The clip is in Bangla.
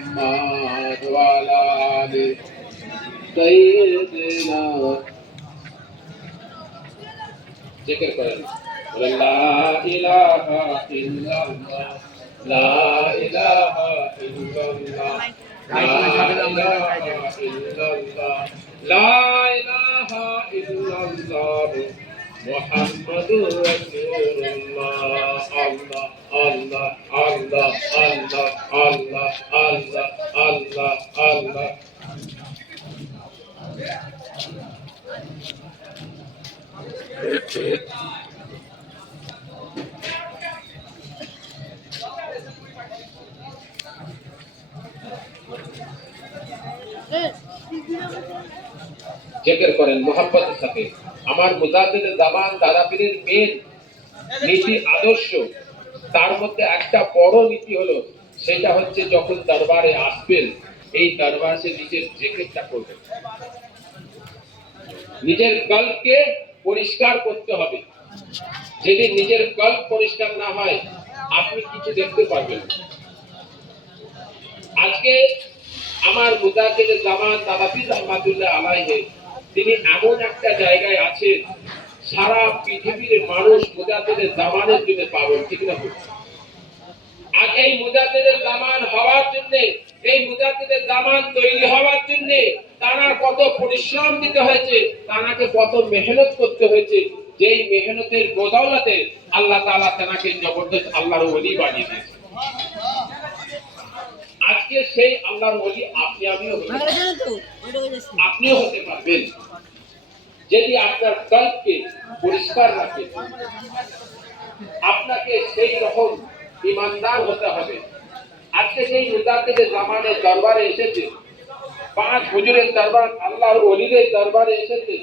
محمد وعلى آل سيدنا ذكر করেন لا إله إلا الله لا إله إلا الله لا إله إلا الله لا إله إلا الله محمد رسول الله الله الله الله الله الله الله الله الله জিকির করেন মোহাব্বতের সাথে আমার মুজাদ্দিদের জামান দাদা পীরের মেন নীতি আদর্শ তার মধ্যে একটা বড় নীতি হলো সেটা হচ্ছে যখন দরবারে আসবেন এই দরবারে নিজের জিকিরটা করবেন নিজের কলবকে পরিষ্কার করতে হবে যদি নিজের কলব পরিষ্কার না হয় আপনি কিছু দেখতে পারবেন আজকে আমার মুজাদ্দিদের জামান দাদা পীর রহমাতুল্লাহ আলাইহি তিনি এমন একটা জায়গায় আছেন সারা পৃথিবীর মানুষ মুজাদ্দিদের জামানের জন্য পাগল ঠিক না আর এই মুজাদ্দিদের জামান হওয়ার জন্য এই মুজাদ্দিদের জামান তৈরি হওয়ার জন্য তারা কত পরিশ্রম দিতে হয়েছে তাকে কত মেহনত করতে হয়েছে যেই মেহনতের বদৌলতে আল্লাহ তাআলা তাকে জবরদস্ত আল্লাহর ওলি বানিয়ে দিয়েছে আজকে সেই আল্লাহর ওলি আপনিও হতে পারবেন যদি আপনার কলবকে পরিষ্কার রাখেন আপনাকে সেই রকম ইমানদার হতে হবে আজকে সেই মুজাদ্দিদের জামানের দরবারে এসেছে 5 হুজুরের দরবার আল্লাহর ওলিদের দরবারে এসেছে